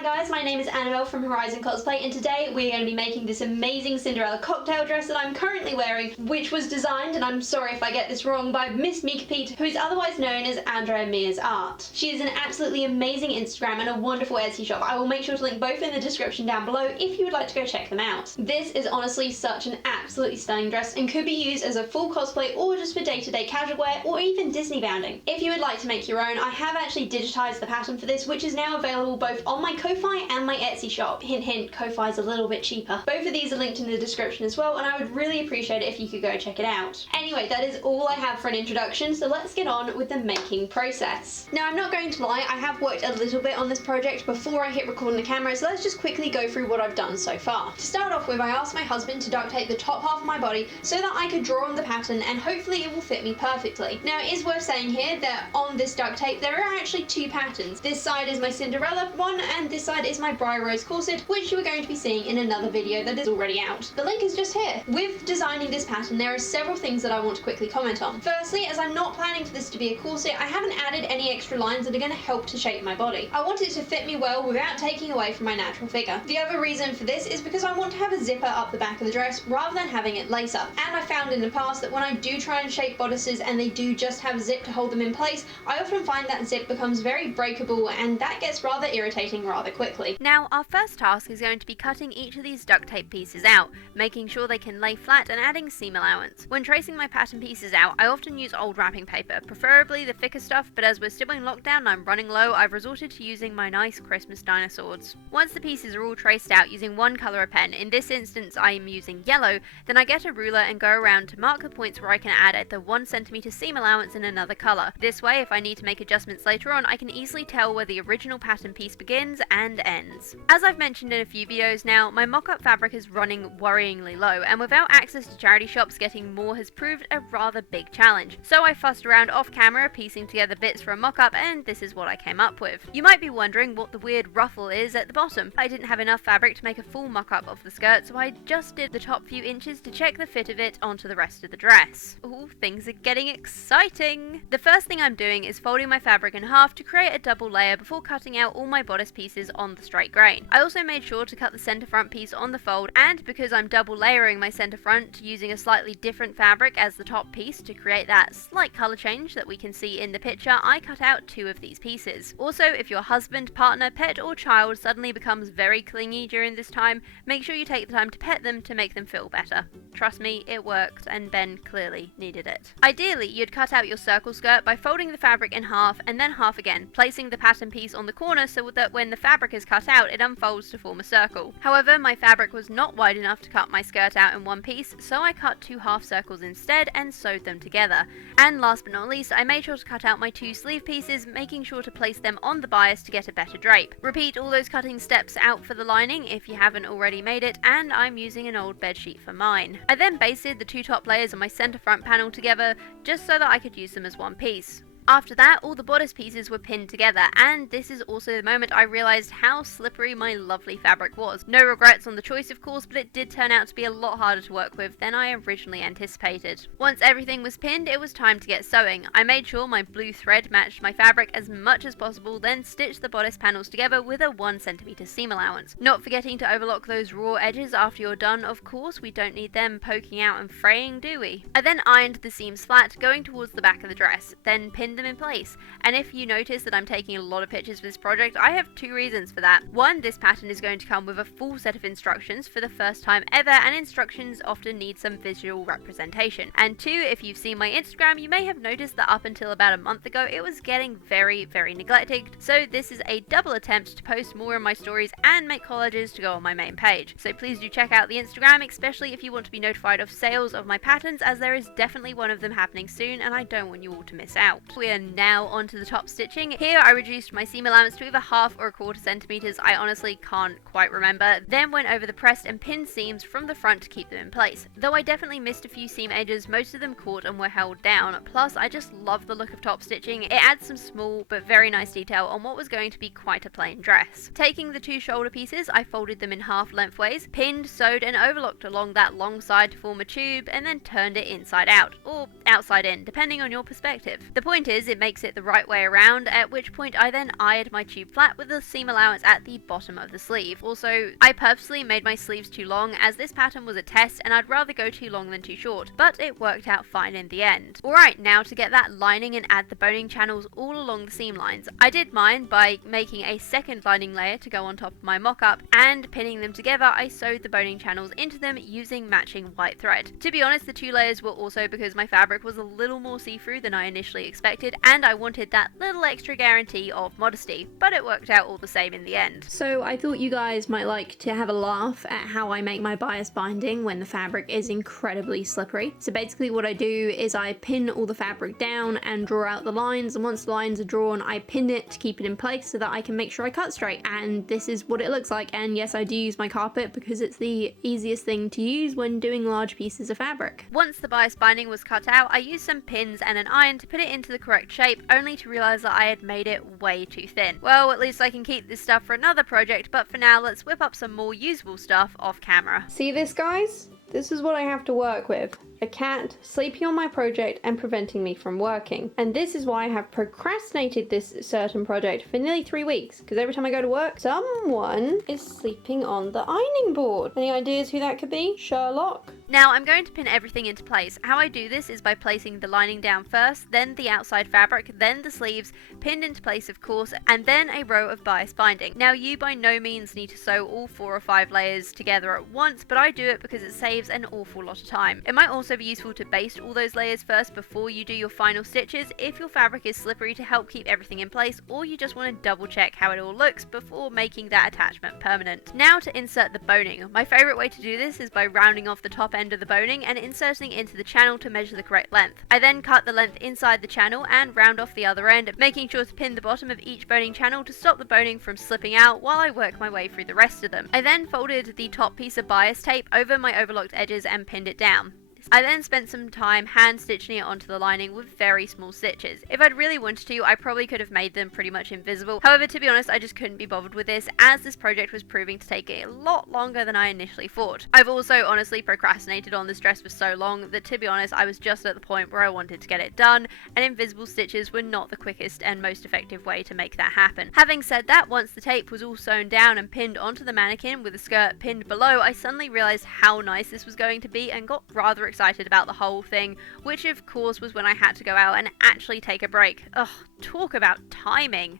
Hi guys, my name is Annabelle from Horizon Cosplay, and today we're going to be making this amazing Cinderella cocktail dress that I'm currently wearing, which was designed, and I'm sorry if I get this wrong, by MissMikopete, who is otherwise known as Andrea Meier Art. She is an absolutely amazing Instagram and a wonderful Etsy shop. I will make sure to link both in the description down below if you would like to go check them out. This is honestly such an absolutely stunning dress and could be used as a full cosplay or just for day-to-day casual wear or even Disney bounding. If you would like to make your own, I have actually digitized the pattern for this, which is now available both on my Ko-Fi and my Etsy shop. Hint hint, Ko-Fi is a little bit cheaper. Both of these are linked in the description as well, and I would really appreciate it if you could go check it out. Anyway, that is all I have for an introduction, so let's get on with the making process. Now, I'm not going to lie, I have worked a little bit on this project before I hit record on the camera, so let's just quickly go through what I've done so far. To start off with, I asked my husband to duct tape the top half of my body so that I could draw on the pattern and hopefully it will fit me perfectly. Now, it is worth saying here that on this duct tape there are actually two patterns. This side is my Cinderella one and this side is my Briar Rose corset, which you are going to be seeing in another video that is already out. The link is just here. With designing this pattern, there are several things that I want to quickly comment on. Firstly, as I'm not planning for this to be a corset, I haven't added any extra lines that are going to help to shape my body. I want it to fit me well without taking away from my natural figure. The other reason for this is because I want to have a zipper up the back of the dress rather than having it lace up. And I found in the past that when I do try and shape bodices and they do just have a zip to hold them in place, I often find that zip becomes very breakable and that gets rather irritating rather quickly. Now, our first task is going to be cutting each of these duct tape pieces out, making sure they can lay flat and adding seam allowance. When tracing my pattern pieces out, I often use old wrapping paper, preferably the thicker stuff, but as we're still in lockdown and I'm running low, I've resorted to using my nice Christmas dinosaurs. Once the pieces are all traced out using one colour of pen, in this instance I am using yellow, then I get a ruler and go around to mark the points where I can add the 1 cm seam allowance in another colour. This way, if I need to make adjustments later on, I can easily tell where the original pattern piece begins and ends. As I've mentioned in a few videos now, my mock-up fabric is running worryingly low, and without access to charity shops, getting more has proved a rather big challenge. So I fussed around off camera piecing together bits for a mock-up, and this is what I came up with. You might be wondering what the weird ruffle is at the bottom. I didn't have enough fabric to make a full mock-up of the skirt, so I just did the top few inches to check the fit of it onto the rest of the dress. Ooh, things are getting exciting! The first thing I'm doing is folding my fabric in half to create a double layer before cutting out all my bodice pieces on the straight grain. I also made sure to cut the centre front piece on the fold, and because I'm double layering my centre front using a slightly different fabric as the top piece to create that slight colour change that we can see in the picture, I cut out 2 of these pieces. Also, if your husband, partner, pet or child suddenly becomes very clingy during this time, make sure you take the time to pet them to make them feel better. Trust me, it worked, and Ben clearly needed it. Ideally, you'd cut out your circle skirt by folding the fabric in half and then half again, placing the pattern piece on the corner so that when the fabric is cut out, it unfolds to form a circle. However, my fabric was not wide enough to cut my skirt out in one piece, so I cut 2 half circles instead and sewed them together. And last but not least, I made sure to cut out my 2 sleeve pieces, making sure to place them on the bias to get a better drape. Repeat all those cutting steps out for the lining if you haven't already made it, and I'm using an old bedsheet for mine. I then basted the 2 top layers of my centre front panel together just so that I could use them as one piece. After that, all the bodice pieces were pinned together, and this is also the moment I realised how slippery my lovely fabric was. No regrets on the choice of course, but it did turn out to be a lot harder to work with than I originally anticipated. Once everything was pinned, it was time to get sewing. I made sure my blue thread matched my fabric as much as possible, then stitched the bodice panels together with a 1 cm seam allowance. Not forgetting to overlock those raw edges after you're done, of course, we don't need them poking out and fraying, do we? I then ironed the seams flat, going towards the back of the dress, then pinned them in place. And if you notice that I'm taking a lot of pictures for this project, I have 2 reasons for that. One, this pattern is going to come with a full set of instructions for the first time ever, and instructions often need some visual representation. And 2, if you've seen my Instagram, you may have noticed that up until about a month ago, it was getting very neglected, so this is a double attempt to post more in my stories and make collages to go on my main page. So please do check out the Instagram, especially if you want to be notified of sales of my patterns, as there is definitely one of them happening soon, and I don't want you all to miss out. We are now onto the top stitching. Here I reduced my seam allowance to either half or 1/4 centimeters, I honestly can't quite remember, then went over the pressed and pinned seams from the front to keep them in place. Though I definitely missed a few seam edges, most of them caught and were held down, plus I just love the look of top stitching. It adds some small but very nice detail on what was going to be quite a plain dress. Taking the 2 shoulder pieces, I folded them in half lengthways, pinned, sewed and overlocked along that long side to form a tube, and then turned it inside out, or outside in, depending on your perspective. The point is, it makes it the right way around, at which point I then ironed my tube flat with the seam allowance at the bottom of the sleeve. Also, I purposely made my sleeves too long as this pattern was a test and I'd rather go too long than too short, but it worked out fine in the end. Alright, now to get that lining and add the boning channels all along the seam lines. I did mine by making a second lining layer to go on top of my mock-up, and pinning them together I sewed the boning channels into them using matching white thread. To be honest, the two layers were also because my fabric was a little more see-through than I initially expected, and I wanted that little extra guarantee of modesty, but it worked out all the same in the end. So I thought you guys might like to have a laugh at how I make my bias binding when the fabric is incredibly slippery. So basically what I do is I pin all the fabric down and draw out the lines, and once the lines are drawn I pin it to keep it in place so that I can make sure I cut straight, and this is what it looks like. And yes, I do use my carpet because it's the easiest thing to use when doing large pieces of fabric. Once the bias binding was cut out, I used some pins and an iron to put it into the correct shape, only to realise that I had made it way too thin. Well, at least I can keep this stuff for another project, but for now let's whip up some more usable stuff off camera. See this, guys? This is what I have to work with. A cat sleeping on my project and preventing me from working. And this is why I have procrastinated this certain project for nearly 3 weeks, because every time I go to work, someone is sleeping on the ironing board. Any ideas who that could be? Sherlock? Now I'm going to pin everything into place. How I do this is by placing the lining down first, then the outside fabric, then the sleeves, pinned into place of course, and then a row of bias binding. Now you by no means need to sew all 4 or 5 layers together at once, but I do it because it saves an awful lot of time. It might also be useful to baste all those layers first before you do your final stitches if your fabric is slippery, to help keep everything in place, or you just want to double check how it all looks before making that attachment permanent. Now to insert the boning. My favourite way to do this is by rounding off the top end of the boning and inserting into the channel to measure the correct length. I then cut the length inside the channel and round off the other end, making sure to pin the bottom of each boning channel to stop the boning from slipping out while I work my way through the rest of them. I then folded the top piece of bias tape over my overlocked edges and pinned it down. I then spent some time hand stitching it onto the lining with very small stitches. If I'd really wanted to, I probably could have made them pretty much invisible. However, to be honest, I just couldn't be bothered with this, as this project was proving to take a lot longer than I initially thought. I've also honestly procrastinated on this dress for so long that, to be honest, I was just at the point where I wanted to get it done, and invisible stitches were not the quickest and most effective way to make that happen. Having said that, once the tape was all sewn down and pinned onto the mannequin with the skirt pinned below, I suddenly realised how nice this was going to be and got rather excited about the whole thing, which of course was when I had to go out and actually take a break. Ugh, talk about timing.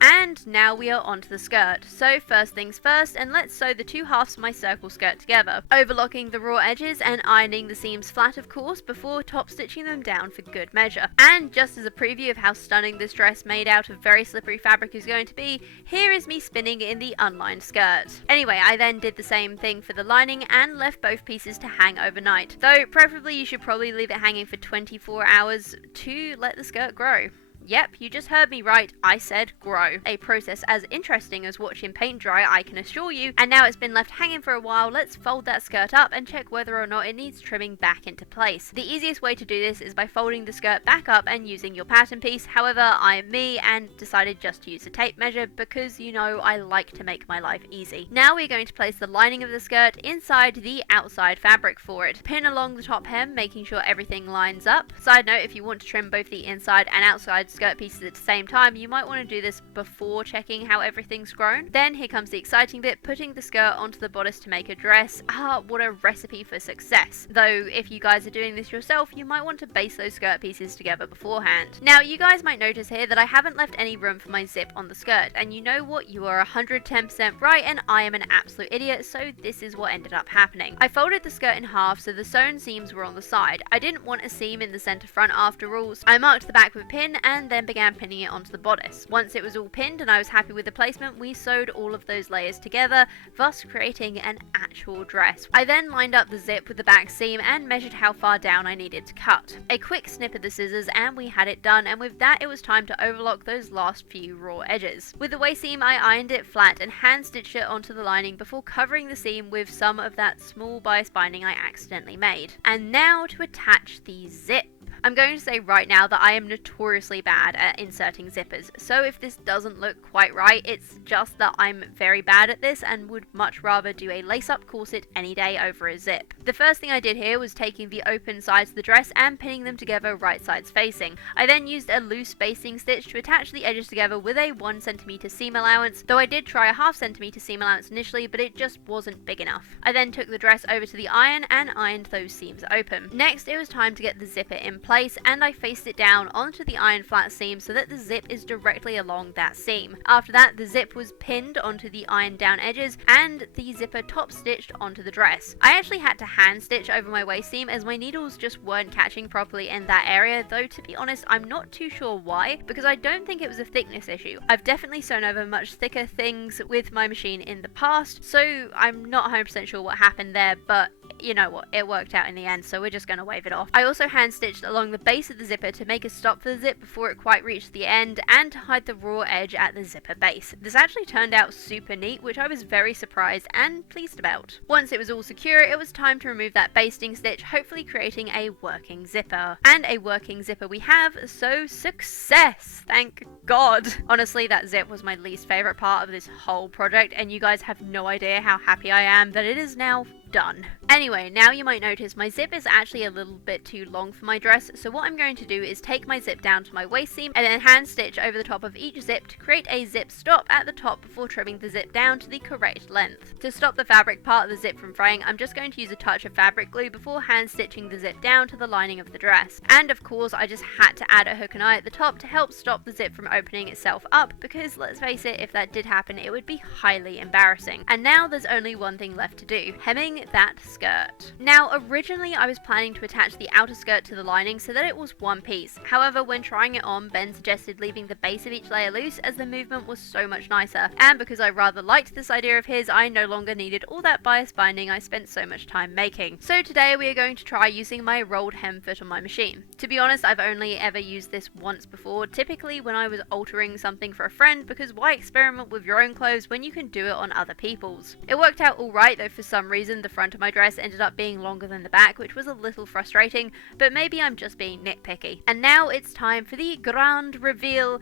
And now we are onto the skirt. So first things first, and let's sew the 2 halves of my circle skirt together, overlocking the raw edges and ironing the seams flat of course before top stitching them down for good measure. And just as a preview of how stunning this dress made out of very slippery fabric is going to be, here is me spinning in the unlined skirt. Anyway, I then did the same thing for the lining and left both pieces to hang overnight, though preferably you should probably leave it hanging for 24 hours to let the skirt grow. Yep, you just heard me right, I said grow. A process as interesting as watching paint dry, I can assure you. And now it's been left hanging for a while, let's fold that skirt up and check whether or not it needs trimming back into place. The easiest way to do this is by folding the skirt back up and using your pattern piece. However, I am me and decided just to use a tape measure because, you know, I like to make my life easy. Now we're going to place the lining of the skirt inside the outside fabric for it. Pin along the top hem, making sure everything lines up. Side note, if you want to trim both the inside and outside skirt pieces at the same time, you might want to do this before checking how everything's grown. Then here comes the exciting bit, putting the skirt onto the bodice to make a dress. Ah, what a recipe for success. Though if you guys are doing this yourself, you might want to baste those skirt pieces together beforehand. Now you guys might notice here that I haven't left any room for my zip on the skirt, and you know what, you are 110% right and I am an absolute idiot, so this is what ended up happening. I folded the skirt in half so the sewn seams were on the side. I didn't want a seam in the centre front after all, so I marked the back with a pin and then began pinning it onto the bodice. Once it was all pinned and I was happy with the placement, we sewed all of those layers together, thus creating an actual dress. I then lined up the zip with the back seam and measured how far down I needed to cut. A quick snip of the scissors and we had it done, and with that it was time to overlock those last few raw edges. With the waist seam I ironed it flat and hand stitched it onto the lining before covering the seam with some of that small bias binding I accidentally made. And now to attach the zip. I'm going to say right now that I am notoriously bad at inserting zippers, so if this doesn't look quite right, it's just that I'm very bad at this and would much rather do a lace-up corset any day over a zip. The first thing I did here was taking the open sides of the dress and pinning them together right sides facing. I then used a loose basting stitch to attach the edges together with a 1 cm seam allowance, though I did try a 1/2 cm seam allowance initially, but it just wasn't big enough. I then took the dress over to the iron and ironed those seams open. Next, it was time to get the zipper in place, and I faced it down onto the iron flat seam so that the zip is directly along that seam. After that, the zip was pinned onto the iron down edges and the zipper top stitched onto the dress. I actually had to hand stitch over my waist seam as my needles just weren't catching properly in that area, though to be honest I'm not too sure why, because I don't think it was a thickness issue. I've definitely sewn over much thicker things with my machine in the past, so I'm not 100% sure what happened there, but you know what, it worked out in the end, so we're just going to wave it off. I also hand stitched along the base of the zipper to make a stop for the zip before it quite reached the end, and to hide the raw edge at the zipper base. This actually turned out super neat, which I was very surprised and pleased about. Once it was all secure, it was time to remove that basting stitch, hopefully creating a working zipper. And a working zipper we have, so success! Thank God! Honestly, that zip was my least favourite part of this whole project, and you guys have no idea how happy I am that it is now done. Anyway, now you might notice my zip is actually a little bit too long for my dress, so what I'm going to do is take my zip down to my waist seam and then hand stitch over the top of each zip to create a zip stop at the top before trimming the zip down to the correct length. To stop the fabric part of the zip from fraying, I'm just going to use a touch of fabric glue before hand stitching the zip down to the lining of the dress. And of course, I just had to add a hook and eye at the top to help stop the zip from opening itself up, because let's face it, if that did happen, it would be highly embarrassing. And now there's only one thing left to do, hemming that skirt. Now, originally I was planning to attach the outer skirt to the lining so that it was one piece. However, when trying it on, Ben suggested leaving the base of each layer loose as the movement was so much nicer, and because I rather liked this idea of his, I no longer needed all that bias binding I spent so much time making. So today we are going to try using my rolled hem foot on my machine. To be honest, I've only ever used this once before, typically when I was altering something for a friend, because why experiment with your own clothes when you can do it on other people's? It worked out alright, though for some reason the front of my dress ended up being longer than the back, which was a little frustrating, but maybe I'm just being nitpicky. And now it's time for the grand reveal.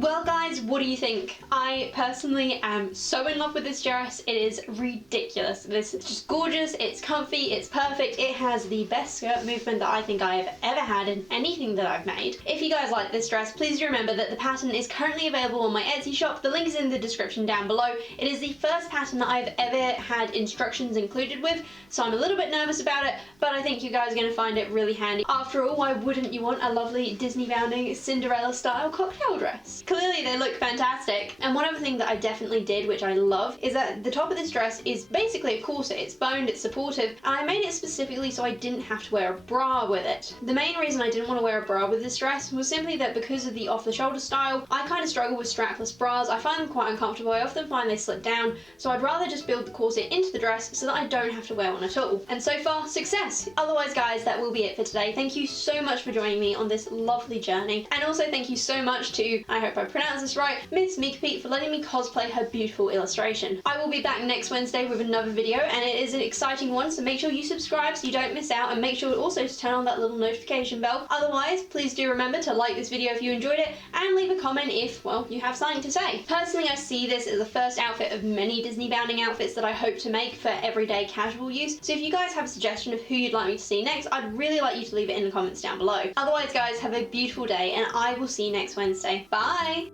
Well guys, what do you think? I personally am so in love with this dress. It is ridiculous. This is just gorgeous, it's comfy, it's perfect. It has the best skirt movement that I think I have ever had in anything that I've made. If you guys like this dress, please do remember that the pattern is currently available on my Etsy shop. The link is in the description down below. It is the first pattern that I've ever had instructions included with, so I'm a little bit nervous about it, but I think you guys are going to find it really handy. After all, why wouldn't you want a lovely Disney-bounding Cinderella style cocktail dress? Clearly they look fantastic. And one other thing that I definitely did, which I love, is that the top of this dress is basically a corset. It's boned, it's supportive, and I made it specifically so I didn't have to wear a bra with it. The main reason I didn't want to wear a bra with this dress was simply that because of the off-the-shoulder style, I kind of struggle with strapless bras. I find them quite uncomfortable. I often find they slip down, so I'd rather just build the corset into the dress so that I don't have to wear one at all. And so far, success! Otherwise guys, that will be it for today. Thank you so much for joining me on this lovely journey, and also thank you so much to, I hope I pronounced this right, MissMikopete for letting me cosplay her beautiful illustration. I will be back next Wednesday with another video, and it is an exciting one, so make sure you subscribe so you don't miss out, and make sure also to turn on that little notification bell. Otherwise, please do remember to like this video if you enjoyed it, and leave a comment if, well, you have something to say. Personally, I see this as the first outfit of many Disney bounding outfits that I hope to make for everyday casual use, so if you guys have a suggestion of who you'd like me to see next, I'd really like you to leave it in the comments down below. Otherwise guys, have a beautiful day, and I will see you next Wednesday. Bye!